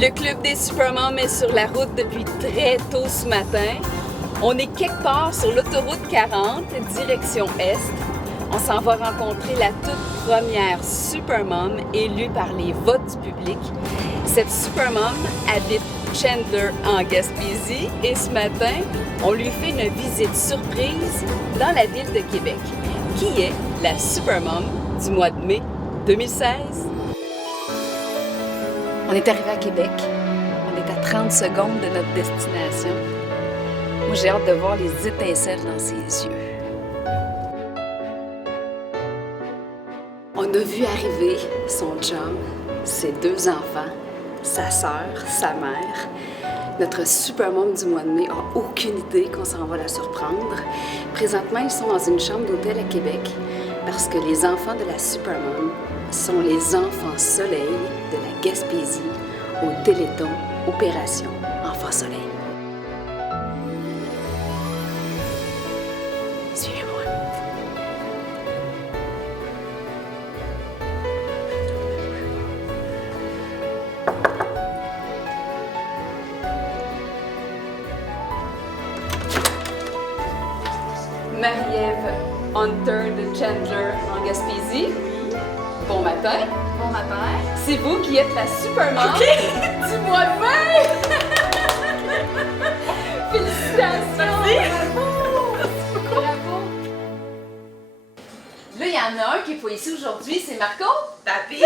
Le club des Supermoms est sur la route depuis très tôt ce matin. On est quelque part sur l'autoroute 40, direction Est. On s'en va rencontrer la toute première Supermom élue par les votes du public. Cette Supermom habite Chandler en Gaspésie et ce matin, on lui fait une visite surprise dans la ville de Québec, qui est la Supermom du mois de mai 2016. On est arrivé à Québec. On est à 30 secondes de notre destination. Moi, j'ai hâte de voir les étincelles dans ses yeux. On a vu arriver son chum, ses deux enfants, sa sœur, sa mère. Notre Supermom du mois de mai n'a aucune idée qu'on s'en va la surprendre. Présentement, ils sont dans une chambre d'hôtel à Québec parce que les enfants de la Supermom sont les enfants soleil de la Gaspésie au Téléthon Opération Enfants Soleil. Suivez-moi. Marie-Ève Hunter de Chandler en Gaspésie. Bon matin. Bon matin. C'est vous qui êtes la Supermom du mois de mai. Félicitations. Merci. Bravo. Là, il y en a un qui n'est pas ici aujourd'hui, c'est Marco. Papy!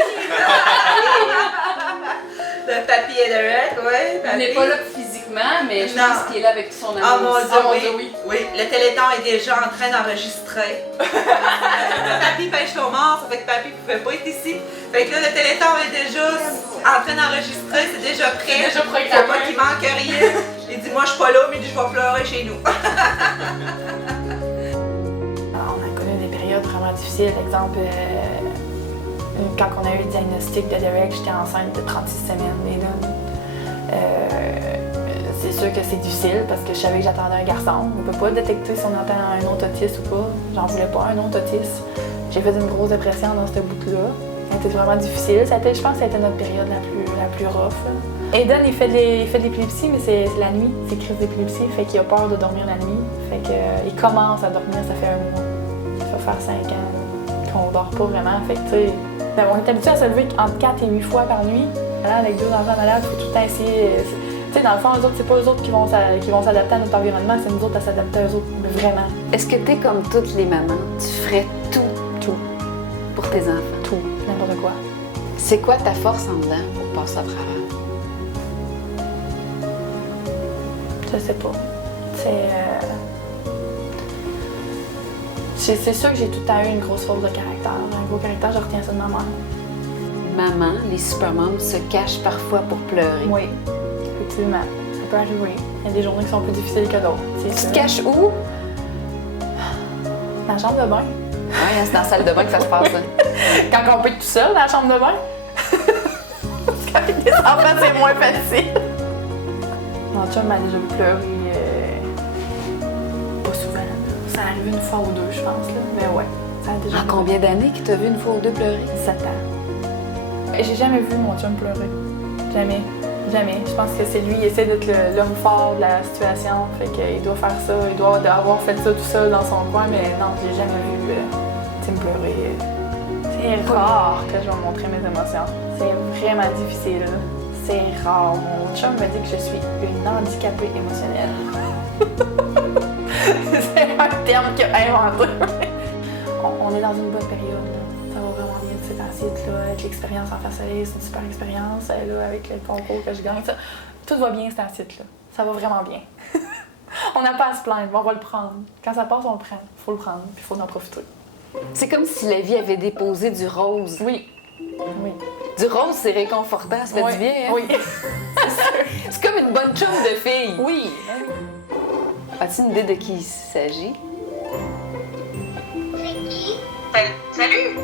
Le papy est là, oui. Il n'est pas là physiquement, mais je Non. pense qu'il est là avec son ami. Oh mon aussi. Dieu, oui. Oui, le Téléthon est déjà en train d'enregistrer. Papy pêche ton mort, ça fait que papy ne pouvait pas être ici. Fait que là, le Téléthon est déjà en train d'enregistrer, c'est déjà prêt. Déjà programmé. Faut pas qu'il manque rien. Il dit, moi je suis pas là, mais il dit, je vais pleurer chez nous. On a connu des périodes vraiment difficiles. Exemple, quand on a eu le diagnostic de Derek, j'étais enceinte de 36 semaines. Et là, c'est sûr que c'est difficile parce que je savais que j'attendais un garçon. On ne peut pas détecter si on entend un autre autiste ou pas. J'en voulais pas un autre autiste. J'ai fait une grosse dépression dans ce bout-là. C'était vraiment difficile. Je pense que ça a été notre période la plus rough. Aiden, il fait de l'épilepsie, mais c'est la nuit. C'est crise d'épilepsie, fait qu'il a peur de dormir la nuit. Fait qu'il commence à dormir, ça fait 1 mois. Ça va faire 5 ans qu'on dort pas vraiment. Fait que, tu sais, on est habitué à se lever entre 4 et 8 fois par nuit. Là, avec 2 enfants malades, il faut tout le temps essayer. Tu sais, dans le fond, eux autres, c'est pas eux autres qui vont s'adapter à notre environnement, c'est nous autres à s'adapter à eux autres, vraiment. Est-ce que t'es comme toutes les mamans? Tu ferais tout pour tes enfants? Tout, n'importe quoi. C'est quoi ta force en dedans pour passer à travers? Je sais pas. C'est sûr que j'ai tout le temps eu une grosse force de caractère. Un gros caractère, je retiens ça de ma mère. Maman, les Supermoms se cachent parfois pour pleurer. Oui, effectivement. Ça peut arriver. Il y a des journées qui sont plus difficiles que d'autres. Tu te caches où? Dans la chambre de bain. Oui, c'est dans la salle de bain que ça se passe. Quand on peut être tout seul dans la chambre de bain. Parce qu'avec des enfants, c'est moins facile. Mon chum m'a déjà vu pleurer pas souvent. Ça arrive une fois ou deux, je pense. Là. Mais ouais, ça a déjà En combien d'années qu'il t'a vu une fois ou deux pleurer? 17 ans. Et j'ai jamais vu mon chum pleurer. Jamais. Jamais. Je pense que c'est lui, il essaie d'être l'homme fort de la situation. Fait qu'il doit faire ça, il doit avoir fait ça tout seul dans son coin, mais non, je l'ai jamais vu me pleurer. C'est rare que je vais montrer mes émotions. C'est vraiment difficile. C'est rare. Mon chum me dit que je suis une handicapée émotionnelle. C'est un terme qu'il a inventé. On est dans une bonne période. Là. Ça va vraiment bien de cet acide-là, avec l'expérience en face soleil, c'est une super expérience. Là, avec le concours que je gagne, ça, tout va bien cet acide-là. Ça va vraiment bien. On n'a pas à se plaindre, on va le prendre. Quand ça passe, on le prend. Il faut le prendre, puis il faut en profiter. C'est comme si la vie avait déposé du rose. Oui. Oui. Du rose, c'est réconfortant, ça fait Oui. du bien. Hein? Oui. C'est comme une bonne chum de fille. Oui. As-tu une idée de qui il s'agit? Salut!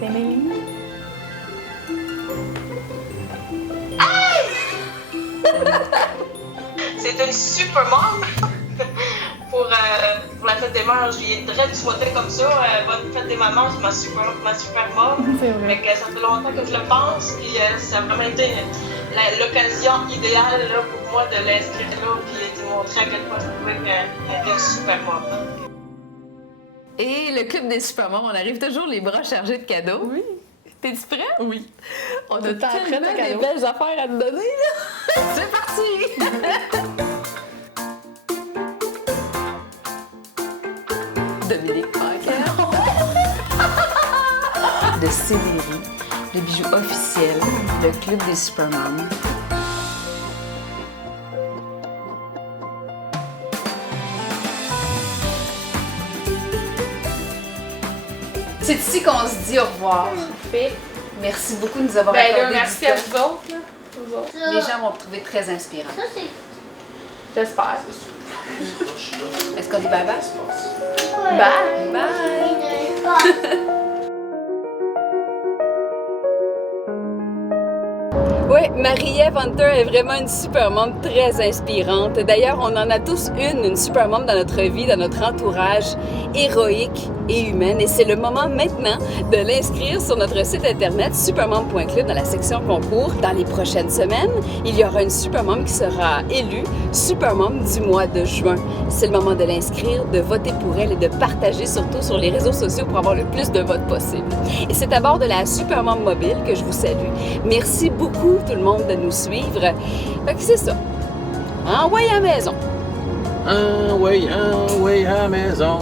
C'est Mélie. C'est une super mom pour la fête des mères. Je lui ai très souhaité comme ça. Bonne fête des mamans, c'est ma super mom. C'est vrai. Fait que ça fait longtemps que je le pense. Puis ça a vraiment été l'occasion idéale là, pour moi de l'inscrire là puis de montrer à quel point je trouvais qu'elle était super bonne. Et le club des Supermom, on arrive toujours les bras chargés de cadeaux. Oui. T'es-tu prêt? Oui. On a Tout le temps prête tellement à des cadeaux. belles affaires à te donner, là! C'est parti! Dominique Paquet. De Cédéry, le bijou officiel, le club des Supermom. C'est ici qu'on se dit au revoir. Fait. Merci beaucoup de nous avoir Ben accordé là, du merci à temps. vous autres. Là. Vous autres. Les gens vont te trouver très inspirant. J'espère. Est-ce qu'on dit bye-bye? Bye! Bye! Oui, Marie-Ève Hunter est vraiment une supermom très inspirante. D'ailleurs, on en a tous une supermom dans notre vie, dans notre entourage, héroïque et humaine. Et c'est le moment maintenant de l'inscrire sur notre site internet supermom.club dans la section concours. Dans les prochaines semaines, il y aura une supermom qui sera élue supermom du mois de juin. C'est le moment de l'inscrire, de voter pour elle et de partager surtout sur les réseaux sociaux pour avoir le plus de votes possible. Et c'est à bord de la Supermom Mobile que je vous salue. Merci beaucoup tout le monde de nous suivre. Fait que c'est ça. Envoyez à la maison. Envoyez à la maison.